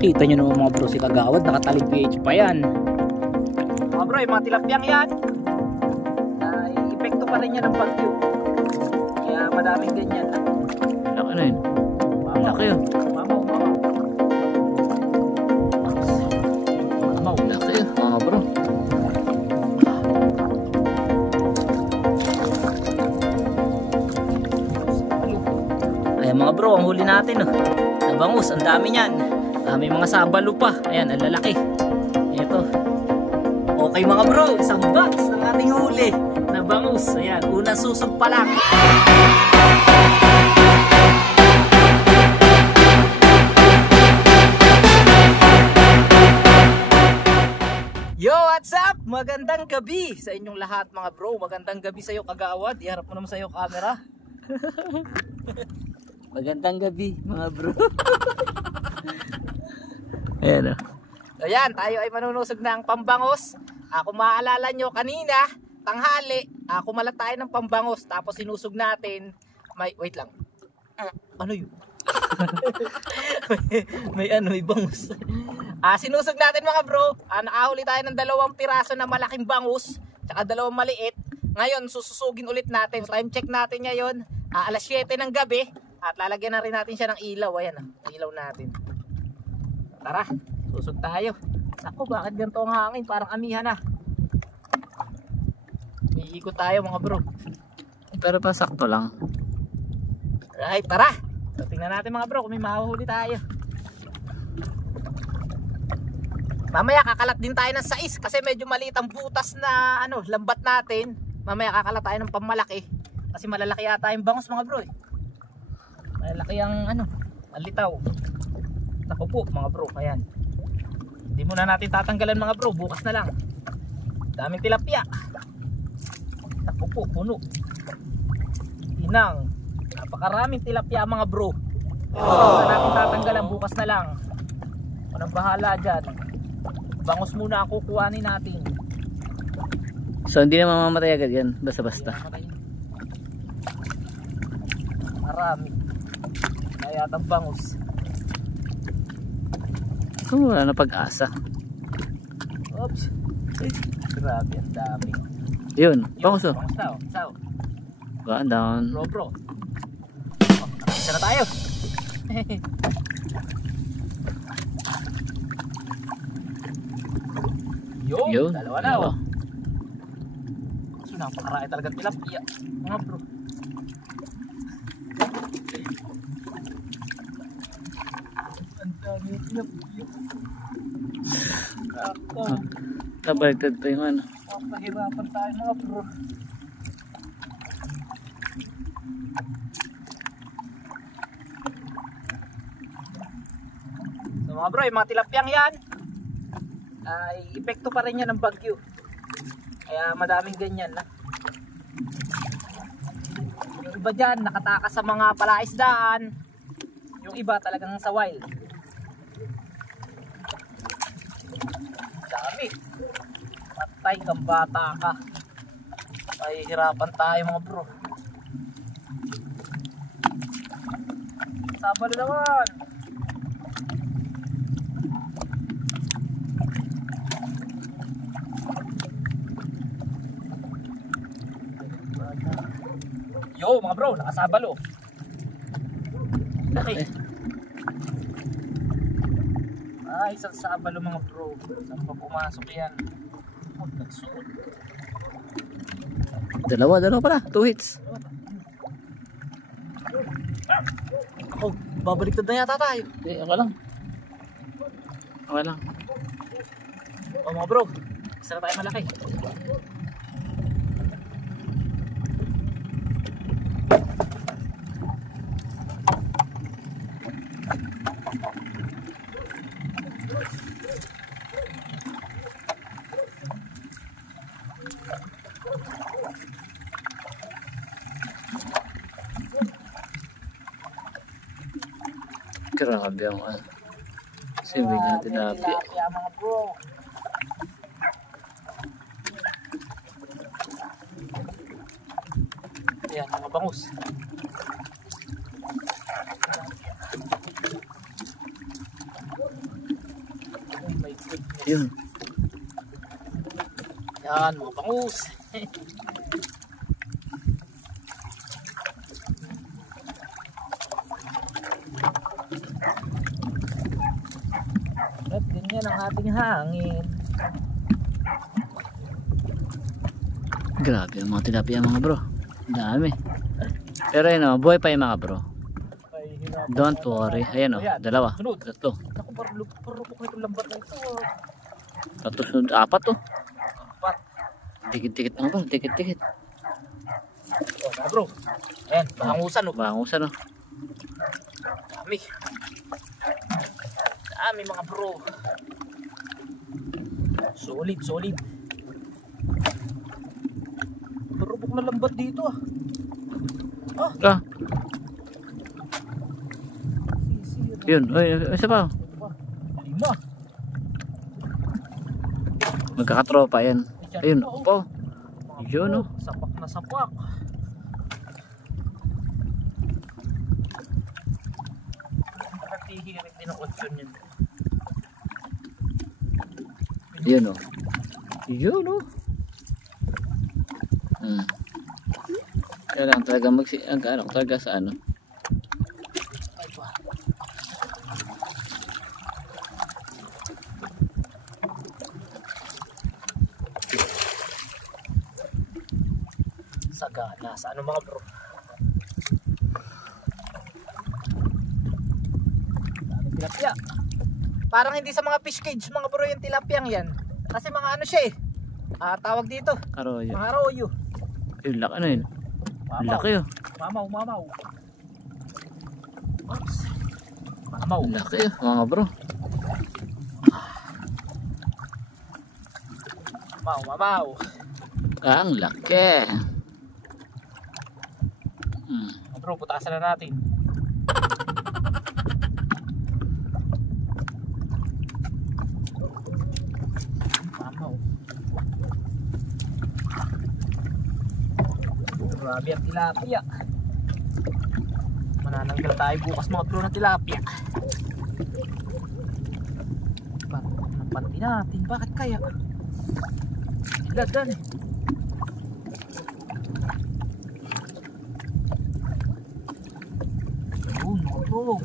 Kita nyo naman mga bro, si Kagawad nakatalig PH pa yan. Mga bro, yung mga tilapyang yan ay epekto pa rin yan ng bagyo. Kaya madaming ganyan na. Laki na yun. Laki yun. Mamaw. Laki yun mga bro. Ayan mga bro, ang huli natin oh. Nabangus, ang dami niyan. May mga sabalo pa. Ayan, ang lalaki. Ito. Okay mga bro, isang box ng ating huli. Nabangus. Ayan, unang susog pa lang. Yo, what's up? Magandang gabi sa inyong lahat mga bro. Magandang gabi sa iyo Kagawad. Iharap mo naman sa iyo camera. Magandang gabi mga bro. Ayan o. So yan, tayo ay manunusog ng pambangos. Kung maaalala nyo kanina, tanghali, kumalat tayo ng pambangos. Tapos sinusog natin. Wait lang. Ano yun? may bangus. Sinusog natin mga bro. Nakahuli tayo ng 2 piraso na malaking bangus. Tsaka 2 maliit. Ngayon sususugin ulit natin. Time check natin ngayon. Alas 7 ng gabi. At lalagyan na rin natin siya ng ilaw. Ayan ilaw natin. Tara, susog tayo. Naku, bakit ganito ang hangin? Parang amihan na. Iikot tayo mga bro. Pero pa sakto lang. Right, tara. So, tingnan natin mga bro kung may mahuhuli tayo. Mamaya kakalat din tayo ng sais kasi medyo maliit ang butas na lambat natin. Mamaya kakalat tayo ng pamalaki. Kasi malalaki yata yung bangus mga bro. Malalaki ang ang litaw. Naku po mga bro, ayan. Hindi muna natin tatanggalan mga bro, bukas na lang. Daming tilapia. Naku po, puno. Inang. Napakaraming tilapia mga bro. Hindi na natin tatanggalan, bukas na lang. Walang bahala dyan. Bangus muna ang kukuhanin natin. So hindi na mamamatay agad yan, basta-basta. Marami. Kaya yatang bangus. Wala na pag-asa. Oops. Grabe, ang dami. Yun, bangus oh. Bangus daw, isaw. Gaan down. Bro. Isa na tayo. Yun, dalawa na oh. So, napakarami talagang tilapia. Mga bro. Ang dami tilapia. Ako. Nabaliktad pa yung Pahirapan tayo mga bro. So mga bro, yung mga tilapyang yan ay epekto pa rin yan ng bagyo. Kaya madaming ganyan na. Yung iba dyan nakatakas sa mga palaisdaan. Yung iba talagang sa wild. Dami. Patay kang bata ka. Mahihirapan tayo mga bro. Sabalo naman. Yo mga bro, nakasabalo. Laki. Isang sabalo mga bro. Saan pa pumasok yan? Nagsuot. Dalawa pala, 2 hits. Oh, babaliktad na yata tayo. Okay lang. Okay lang. Oh mga bro, isa na tayo malaki. Grabe ang sibig na tilapia. Mga bro. Ayan, mga bangus. Yun. Yan, mga bangus. At ganyan ang ating hangin. Grabe ang mga tilapia mga bro. Dami. Pero yun o, buhay pa yung mga bro. Don't worry. Ayan o, dalawa. Tatlo. Ako, parang ko itong lambat na ito. Tatlo sunod. Apat o. Apat. Tikit-tikit mga bro. Tikit-tikit. O, mga bro. Ayan, bangusan o. Bangusan o. Dami. Dami mga bro. Solid, solid. Marubok na lambat dito ah. Ah. Yun. Oy, isa pa. 5. Magkakatropa yan. Ayun. Po. Yun o. Sapak na sapak. Natihirit din ang 8 yun. Yun o. Yun o. Kailangan talaga ano talaga sa ano. Sagana sa ano mga bro. Daming tilapia. Parang hindi sa mga fish cage mga bro yung tilapiyang yan. Kasi mga ano siya eh. Tawag dito. Arroyo. Mga arroyo. Yun, laki na yun. Laki o. Mamaw, mamaw. Oops. Mamaw. Laki o, mga bro. Mamaw, mamaw. Ang laki. Bro, putasan na natin. Mamaw. Grabe ang tilapia. Manananggal tayo bukas mga bro ng tilapia. Panti natin. Bakit kaya? Dagan eh. Ayun mga bro.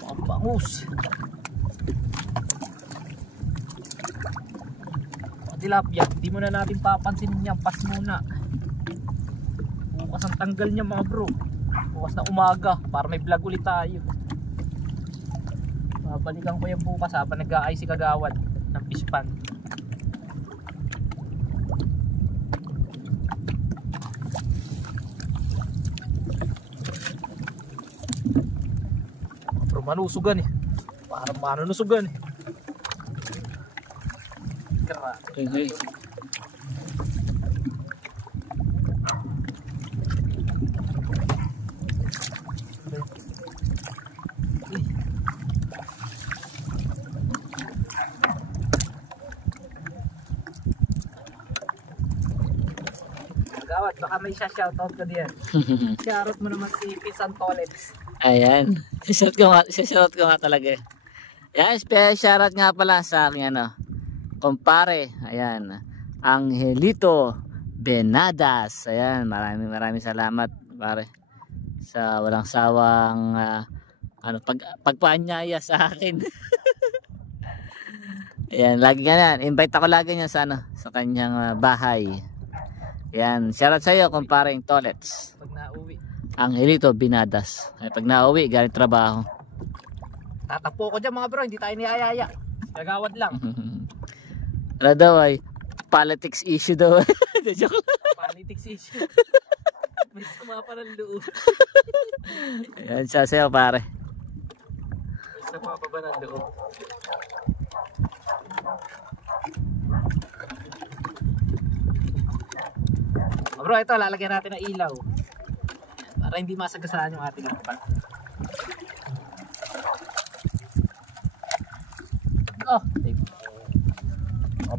Mga bangus. Mga tilapia. Hindi muna natin papansinin yan. Pas muna. Bukas ang tanggal niya mga bro. Bukas na umaga para may vlog ulit tayo. Babalikan ko yan bukas habang nag-aay si Kagawad ng fish pan. Pero manusugan eh. Parang manusugan eh. Okay. Gawad, baka may shoutout ka diyan. Shoutout mo naman si Pisan Tolets. Ayan. Sishout ko nga talaga. Yan, special shoutout nga pala sa aking ano, kumpare. Ayan. Angelito Benadas. Ayan, maraming salamat pare sa walang sawang pagpaanyaya sa akin. Ayan, lagi ganyan. Invite ako lagi niya sa sa kanyang bahay. Yan, shoutout sa iyo kumparing Tolets. Pag nauwi. Angelito Benadas. Ay, pag nauwi, galing trabaho. Tatapo ko dyan mga bro, hindi tayo niayaya. Gagawad lang. Ano daw ay politics issue daw. Joke lang. Politics issue. May sama pa ng loob. Yan siya sa'yo pare. May sama pa ba ng loob? Bro, ito lalagyan natin ng ilaw para hindi masagasaan yung ating lampat.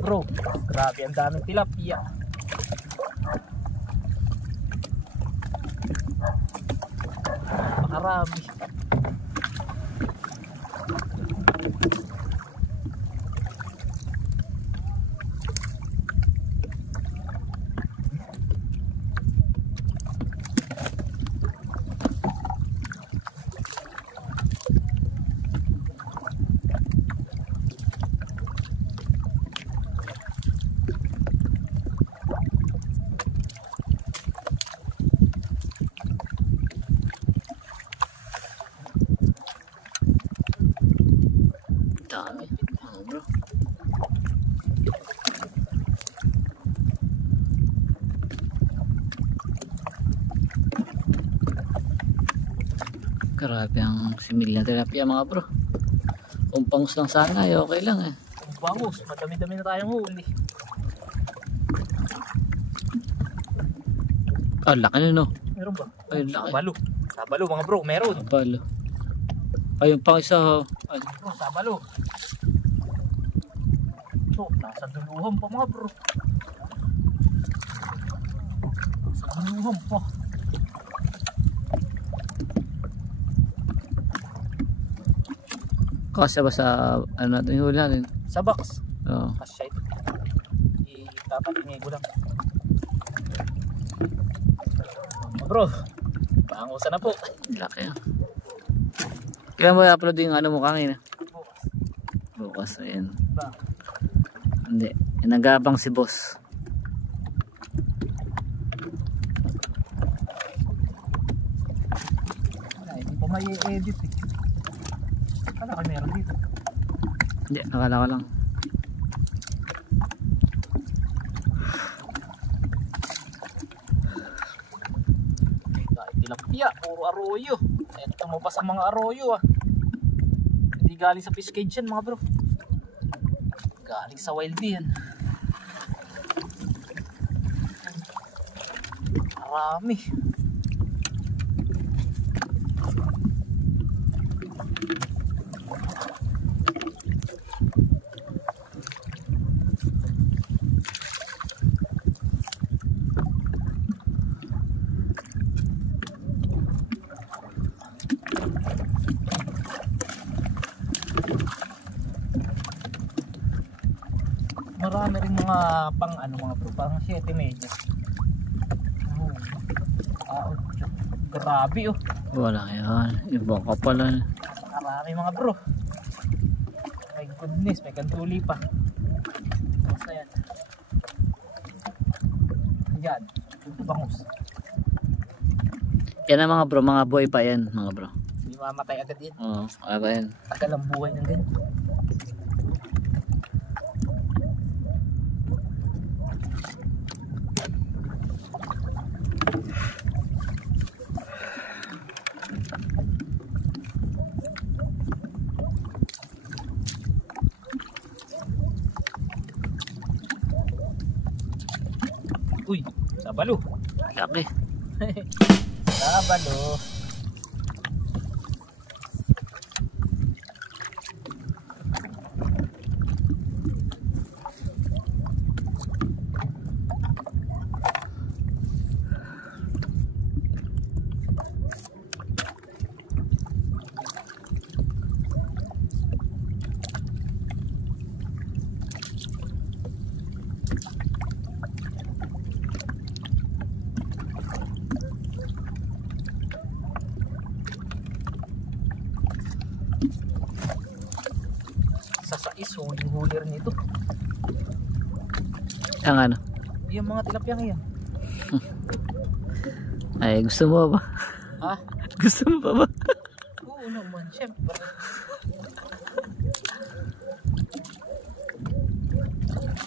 Bro, grabe ang daming tilapia. Makarami. Grabe ang similya tilapia mga bro. Kung pangus lang sana ay okay lang eh. Ang bangus, madami-dami na tayong huli. Ah, laki na no. Meron ba? Ay, laki. Sabalo. Sabalo mga bro, meron. Sabalo. Ayun pang isa ho. Ay, Bro, sabalo. Ito, nasa duluhan pa mga bro. Nasa duluhan pa. kasya ba sa ano natin yung huli natin? Sa box. Oo. Kasya ito. Itapatingin ko lang. Bro, pangusa na po. Laki ah. Kailan mo i-upload yung ano mo kanina? Bukas. Bukas, ayan. Ba? Hindi, nagabang si boss. Ay, hindi pa may edit eh. Kala ka meron dito. Hindi, nakala ko lang. Dahil tilapia, puro arroyo. Ito mo pa sa mga arroyo ah. Hindi galing sa fish cage yan mga bro. Galing sa wild yan. Marami. Marami rin mga pang ano mga bro, pang 7 medyas. Oh. Ah, 8. Grabe oh. Wala yan. Ibang ka pala. Marami mga bro. My goodness, may kantuli pa. Basta yan. Yan, ito bangus. Yan ang mga bro, mga buhay pa yan mga bro. Hindi mamatay agad yan. Oo, kaya ba yan? Tagal ang buhay ng ganyan. Uy, sabalo. Laki. Sabalo. Sa sais, huling-huli rin ito. Ang ano? Yung mga tilapia yan. Ay, gusto mo ba? Ha? Gusto mo pa ba? Oo naman, syempre.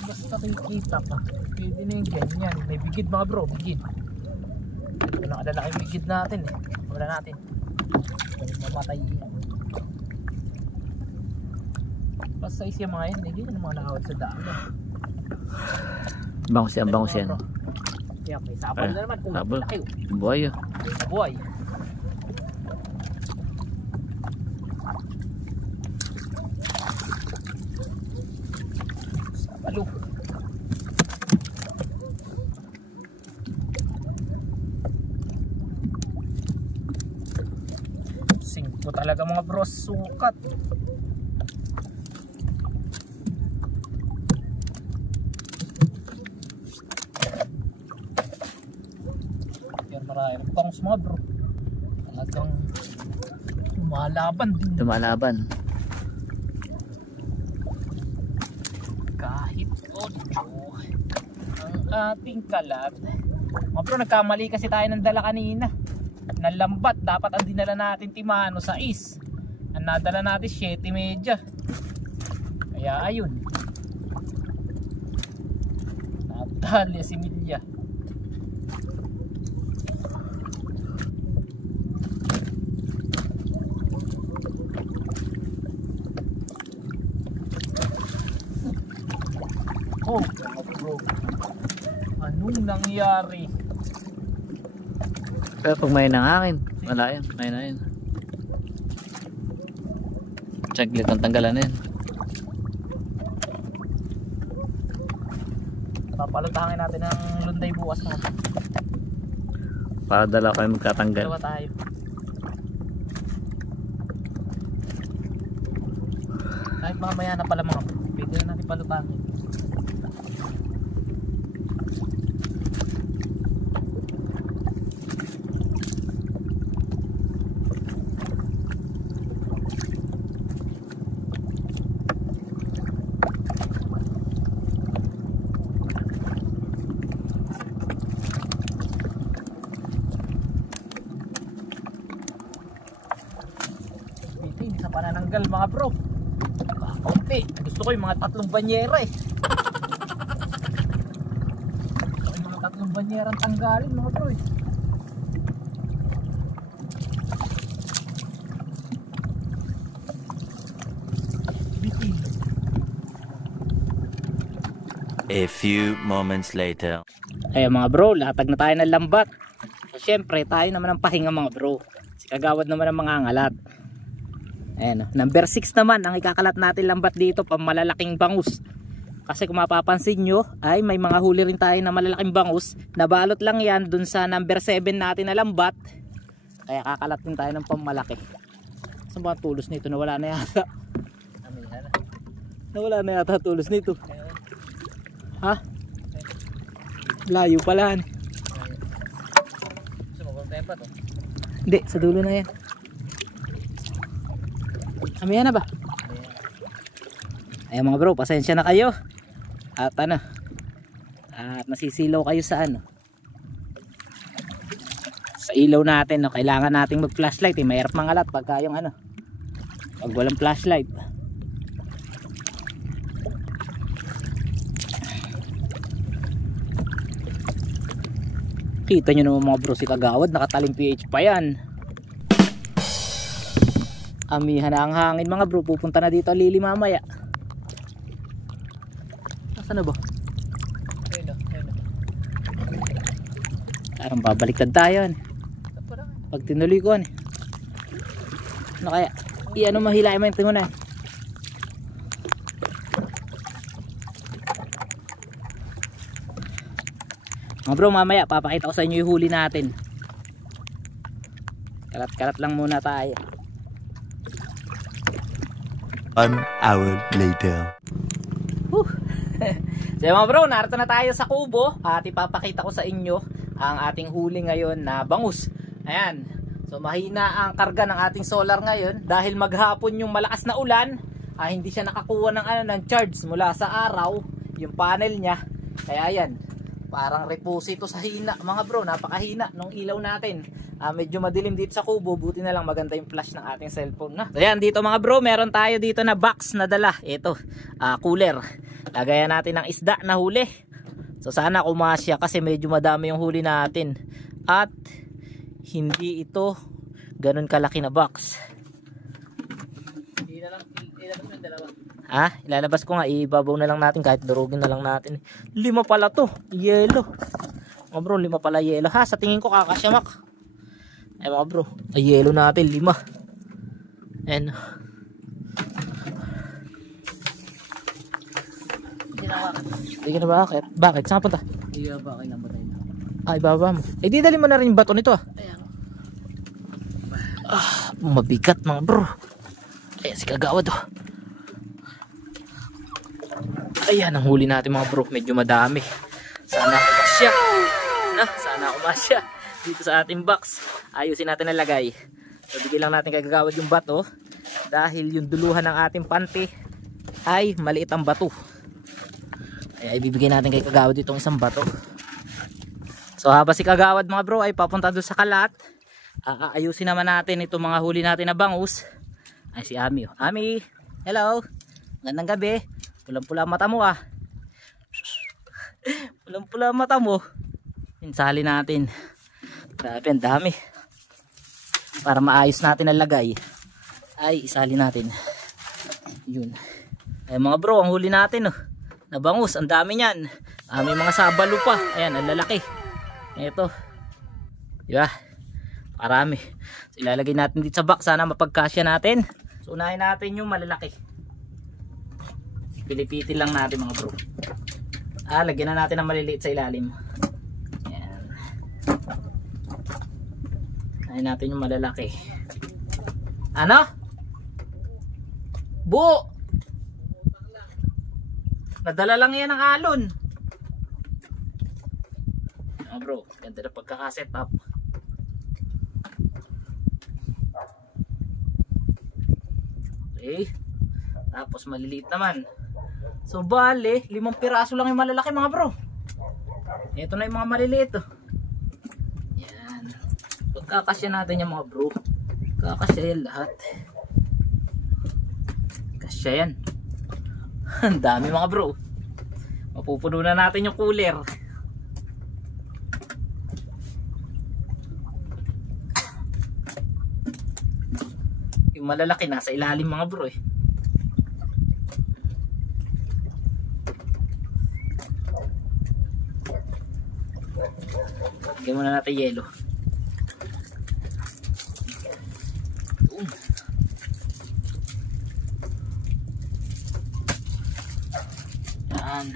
Basta kikita pa. Pwede na yung ganyan. May bigid mga bro, bigid. Walang alala yung bigid natin eh. Wala natin. Walang mamatay yan. Basta is yung mga yan, hindi yan mga nakawad sa daan. Bangus yan, bangus yan. Yan, may sabal na naman. Sabal. Laki. Buhay ah. Sa buhay. Sabalo. Singko talaga mga bros, sukat. Yan marami bangus mga bro. Talagang lumalaban din. Lumalaban. Kahit otso ang ating kalat. Mga bro, nagkamali kasi tayo ng dala kanina. Ng lambat, dapat ang dinala natin timano sa is. Ang nadala natin 7 kaya ayun. Natali si Milya. Sabog mga bro. Anong nangyari? Pero pag may nangangin, wala yan. May na yan. Saglit ang tanggalan yan. Papalutangin natin ang lunday bukas mga bro. Para dalawa kayo magkatanggal. Dalawa tayo. Kahit mamaya na pala mga bro, pwede na natin palutangin. Hindi sa panananggal mga bro. Kaunti. Gusto ko yung mga 3 banyera eh. Gusto ko yung mga 3 banyerang tanggalin mga bro eh. Bitin. A few moments later. Ayan mga bro, latag na tayo ng lambat. So syempre tayo naman ang pahinga mga bro. Si Kagawad naman ang mga angalat. Ayan, number 6 naman ang ikakalat natin lambat dito, pang malalaking bangus. Kasi kung mapapansin nyo ay may mga huli rin tayo na malalaking bangus. Nabalot lang yan dun sa number 7 natin na lambat. Kaya kakalat din tayo ng pammalaki. Saan ba ang tulos nito? Nawala na yata. Nawala na yata tulos nito. Ha? Layo pala. Hindi, sa dulo na yan. Amihan na ba? Ayan mga bro, pasensya na kayo. At ano, at nasisilaw kayo sa ano, sa ilaw natin, no? Kailangan nating mag flashlight eh. Mahirap mangalat pagka yung ano, pag walang flashlight. Kita nyo naman mga bro, si Kagawad nakataling PH pa yan. Amihan na ang hangin mga bro, pupunta na dito lili mamaya. Nasaan na ba? Parang babaliktad tayo pag tinuloy ko ano kaya i-ano mahilain mo yung tingunan. Mga bro, mamaya papakita ko sa inyo yung huli natin. Kalat-kalat lang muna tayo. 1 hour later. So mga bro, narito na tayo sa kubo at ipapakita ko sa inyo ang ating huli ngayon na bangus. Ayan. So mahina ang karga ng ating solar ngayon dahil maghapon yung malakas na ulan, hindi siya nakakuha ng charge mula sa araw, yung panel niya. Kaya ayan, parang reposito sa hina mga bro, napakahina nung ilaw natin. Medyo madilim dito sa kubo, buti na lang maganda yung flash ng ating cellphone na. So yan, dito mga bro, meron tayo dito na box na dala. Ito, cooler. Lagayan natin ng isda na huli. So sana kumasya kasi medyo madami yung huli natin. At hindi ito ganun kalaki na box. Ilalabas yung dalawa. Ilalabas ko nga, ibabaw na lang natin kahit durugin na lang natin. 5 pala to, yelo. Mga bro, 5 pala yelo. Sa tingin ko kakasyamak. Ay mga bro, ay yelo natin 5. And hindi na bakit? Bakit? Saan punta? Ibaba kayo lang ba tayo? Ibaba mo. Di dali mo na rin yung bato nito Ayan. Mabigat mga bro. Ayan si Kagawad Ayan ang huli natin mga bro. Medyo madami. Sana kumasya. Sana kumasya dito sa ating box. Ayusin natin ang lagay. So bigyan lang natin kay Kagawad yung bato dahil yung duluhan ng ating panty ay maliit ang bato. Ay ibibigay natin kay Kagawad itong isang bato. So habang si Kagawad mga bro ay papunta doon sa kalat, ayusin naman natin itong mga huli natin na bangus. Ay si Ami. Ami, hello. Magandang gabi. Pulang-pula mata mo Pulang-pula mata mo. Pinsali natin. Grabe, ang dami. Para maayos natin ang lagay ay isali natin. Yun. Ay mga bro, ang huli natin na bangus. Ang dami niyan. May mga sabalo pa. Ayan, ang lalaki. Ito. Diba? Parami. So, ilalagay natin dito sa box. Sana mapagkasya natin. So unahin natin yung malalaki. Pilipitin lang natin mga bro. Lagyan na natin ng maliliit sa ilalim. Ayan. Unahin natin yung malalaki. Ano? Bu! Nadala lang yan ng alon. Bro, ganda na pagkakaset up. Okay. Tapos maliliit naman. So bale, 5 piraso lang yung malalaki mga bro. Ito na yung mga maliliit oh. Yan. Pagkakasya natin yung mga bro. Kakasya yan lahat. Kasya yan. Ang dami mga bro. Mapupuno na natin yung cooler. Yung malalaki nasa ilalim mga bro eh. Lagyan muna natin yelo. Yan.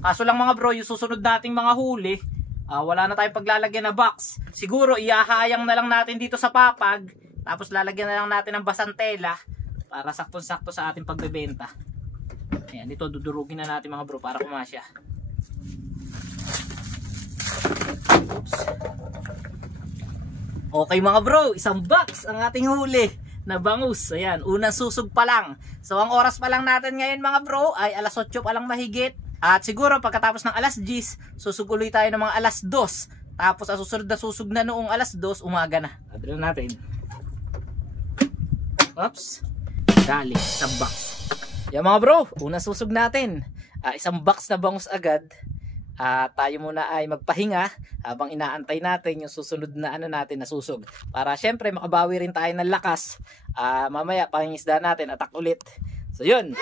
Kaso lang mga bro, yung susunod nating mga huli, wala na tayong paglalagyan na box. Siguro iahayang na lang natin dito sa papag, tapos lalagyan na lang natin ng basantela para saktong-sakto sa ating pagbebenta. Ayan, ito dudurugin na natin mga bro para kumasya. Oops. Okay mga bro, isang box ang ating huli na bangus. Ayan, unang susog pa lang. So ang oras pa lang natin ngayon mga bro ay alas 8 pa lang mahigit. At siguro pagkatapos ng alas 10, susuguloy tayo ng mga alas 2. Tapos ang susunod na susug na noong alas 2, umaga na. Adro natin. Oops. Dali, isang box. Yan mga bro, unang susug natin. Isang box na bangus agad. Tayo muna ay magpahinga habang inaantay natin yung susunod na natin na susug. Para syempre makabawi rin tayo ng lakas. Mamaya pangingisda natin, atak ulit. So yun.